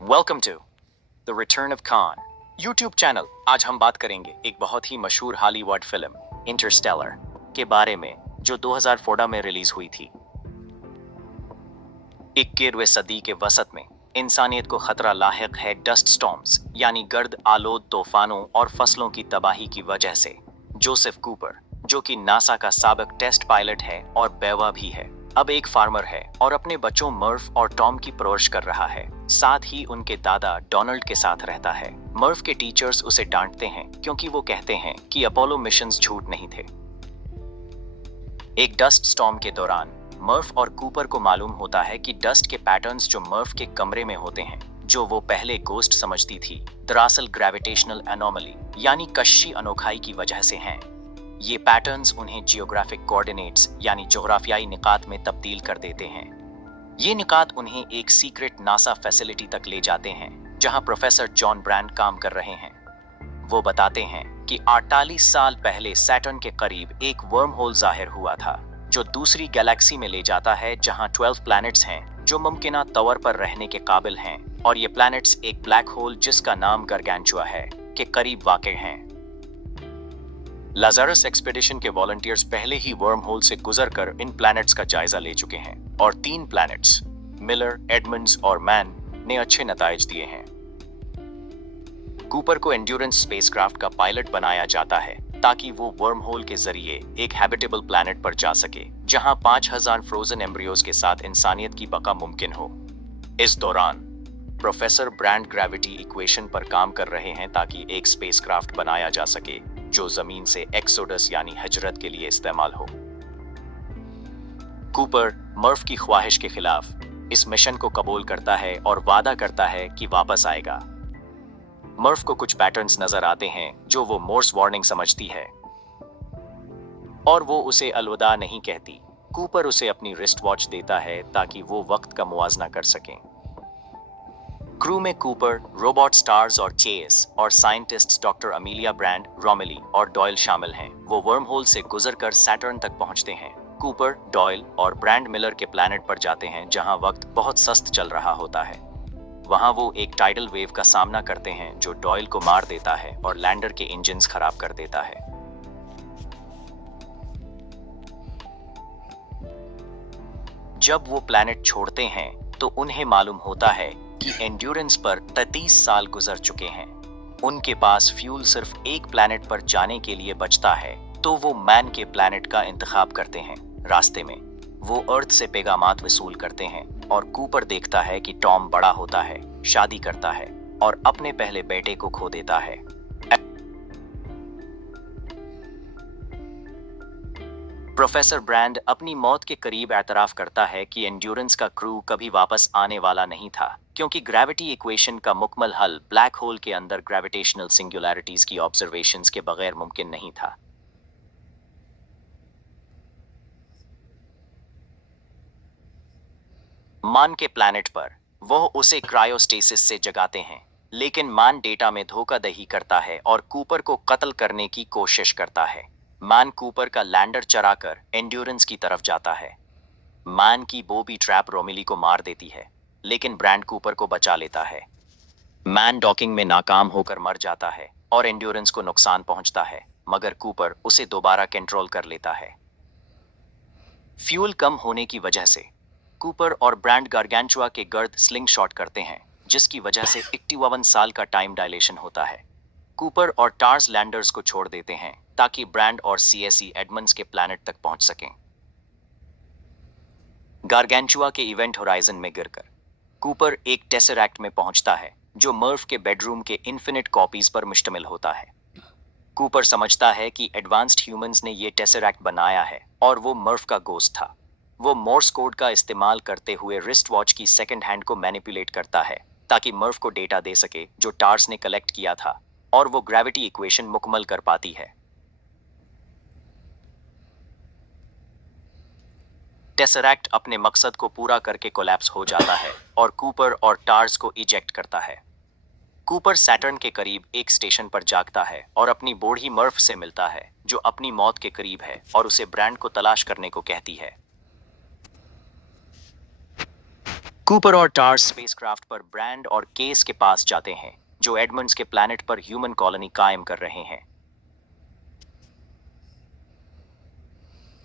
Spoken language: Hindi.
Welcome to the return of Khan YouTube channel. आज हम बात करेंगे एक बहुत ही मशहूर हॉलीवुड फिल्म इंटरस्टेलर के बारे में जो 2014 में रिलीज हुई थी। 21वीं सदी के वसत में इंसानियत को खतरा लाहिक है डस्ट स्टॉर्म्स यानी गर्द आलोद तूफानों और फसलों की तबाही की वजह से। जोसेफ कूपर जो कि नासा का साबिक टेस्ट पायलट है और बेवा भी है, अब एक फार्मर है और अपने बच्चों मर्फ और टॉम की परवरिश कर रहा है। साथ ही उनके दादा डोनाल्ड के साथ रहता है। मर्फ के टीचर्स उसे डांटते हैं क्योंकि वो कहते हैं कि अपोलो मिशंस झूठ नहीं थे। एक डस्ट स्टॉर्म के दौरान मर्फ और कूपर को मालूम होता है कि डस्ट के पैटर्न्स जो मर्फ के कमरे में होते हैं, जो वो पहले गोस्ट समझती थी, दरअसल ग्रेविटेशनल एनोमली यानी कश्शी अनोखाई की वजह से हैं। ये पैटर्न्स उन्हें जियोग्राफिक कोऑर्डिनेट्स यानी जोग्राफियाई निकात में तब्दील कर देते हैं। ये निकात उन्हें एक सीक्रेट नासा फैसिलिटी तक ले जाते हैं जहां प्रोफेसर जॉन ब्रांड काम कर रहे हैं। वो बताते हैं कि 48 साल पहले सैटर्न के करीब एक वर्म होल जाहिर हुआ था जो दूसरी गैलेक्सी में ले जाता है जहां 12 प्लैनेट्स हैं जो मुमकिना तौर पर रहने के काबिल हैं, और ये प्लैनेट्स एक ब्लैक होल जिसका नाम गारगेंचुआ है के करीब वाक़ हैं। लाज़ारस एक्सपेडिशन के वॉलंटियर्स पहले ही वर्म होल से गुजरकर इन प्लैनेट्स का जायजा ले चुके हैं और 3 प्लैनेट्स मिलर, एडमंड्स और मैन ने अच्छे नताइज दिए हैं। कूपर को एंड्योरेंस स्पेसक्राफ्ट का पायलट बनाया जाता है ताकि वो वर्म होल के जरिए एक हैबिटेबल प्लैनेट पर जा सके जहां 5000 फ्रोजन एम्ब्रियोज के साथ इंसानियत की बका मुमकिन हो। इस दौरान प्रोफेसर ब्रांड ग्रेविटी इक्वेशन पर काम कर रहे हैं ताकि एक स्पेसक्राफ्ट बनाया जा सके जो जमीन से एक्सोडस यानी हिजरत के लिए इस्तेमाल हो। कूपर मर्फ की ख्वाहिश के खिलाफ इस मिशन को कबूल करता है और वादा करता है कि वापस आएगा। मर्फ को कुछ पैटर्न्स नजर आते हैं जो वो मोर्स वार्निंग समझती है और वो उसे अलविदा नहीं कहती। कूपर उसे अपनी रिस्ट वॉच देता है ताकि वो वक्त का मुआजना कर सकें। क्रू में कूपर, रोबोट स्टार्स और चेस और साइंटिस्ट्स डॉक्टर अमीलिया ब्रांड, रोमेली और डॉयल शामिल हैं। वो वर्म होल से गुजरकर सैटर्न तक पहुंचते हैं। कूपर, डॉयल और ब्रांड मिलर के प्लैनेट पर जाते हैं जहां वक्त बहुत सस्त चल रहा होता है। वहां वो एक टाइडल वेव का सामना करते हैं जो डॉयल को मार देता है और लैंडर के इंजन्स खराब कर देता है। जब वो प्लैनेट छोड़ते हैं तो उन्हें मालूम होता है कि एंड्योरेंस पर 33 साल गुजर चुके हैं। उनके पास फ्यूल सिर्फ एक प्लैनेट पर जाने के लिए बचता है, तो वो मैन के प्लैनेट का इंतखाब करते हैं। रास्ते में वो अर्थ से पैगामात वसूल करते हैं और कूपर देखता है कि टॉम बड़ा होता है, शादी करता है और अपने पहले बेटे को खो देता है। प्रोफेसर ब्रांड अपनी मौत के करीब एतराफ करता है कि एंड्योरेंस का क्रू कभी वापस आने वाला नहीं था क्योंकि ग्रेविटी इक्वेशन का मुकम्मल हल ब्लैक होल के अंदर ग्रेविटेशनल सिंगुलैरिटीज की ऑब्जर्वेशंस के बगैर मुमकिन नहीं था। मान के प्लैनेट पर वो उसे क्रायोस्टेसिस से जगाते हैं, लेकिन मान डेटा में धोखाधड़ी करता है और कूपर को कत्ल करने की कोशिश करता है। मान कूपर का लैंडर चराकर एंड्योरेंस की तरफ जाता है। मान की बोबी ट्रैप रोमिली को मार देती है, लेकिन ब्रांड कूपर को बचा लेता है। मैन डॉकिंग में नाकाम होकर मर जाता है और एंड्योरेंस को नुकसान पहुंचता है, मगर कूपर उसे दोबारा कंट्रोल कर लेता है। फ्यूल कम होने की वजह से कूपर और ब्रांड गारगेंचुआ के गर्द स्लिंग शॉट करते हैं, जिसकी वजह से 51 साल का टाइम डायलेशन होता है। कूपर और टार्स लैंडर्स को छोड़ देते हैं ताकि ब्रांड और सीएसई एडमंड्स के प्लैनेट तक पहुंच सकें। गारगेंचुआ के इवेंट होराइजन में गिरकर कूपर एक टेसरैक्ट में पहुंचता है जो मर्फ के बेडरूम के इन्फिनिट कॉपीज पर मुश्तमिल होता है। कूपर समझता है कि एडवांस्ड ह्यूमंस ने ये टेसरैक्ट बनाया है और वो मर्फ का गोस्ट था। वो मोर्स कोड का इस्तेमाल करते हुए रिस्ट वॉच की सेकंड हैंड को मैनिपुलेट करता है ताकि मर्फ को डेटा दे सके जो टार्स ने कलेक्ट किया था और वो ग्रेविटी इक्वेशन मुकम्मल कर पाती है। टेसरैक्ट अपने मकसद को पूरा करके कोलैप्स हो जाता है और कूपर और टार्स को इजेक्ट करता है। कूपर सैटर्न के करीब एक स्टेशन पर जागता है और अपनी बूढ़ी मर्फ से मिलता है जो अपनी मौत के करीब है और उसे ब्रांड को तलाश करने को कहती है। कूपर और टार्स स्पेसक्राफ्ट पर ब्रैंड और केस के पास जाते हैं, जो एडमंड्स के प्लैनेट पर ह्यूमन कॉलोनी कायम कर रहे हैं।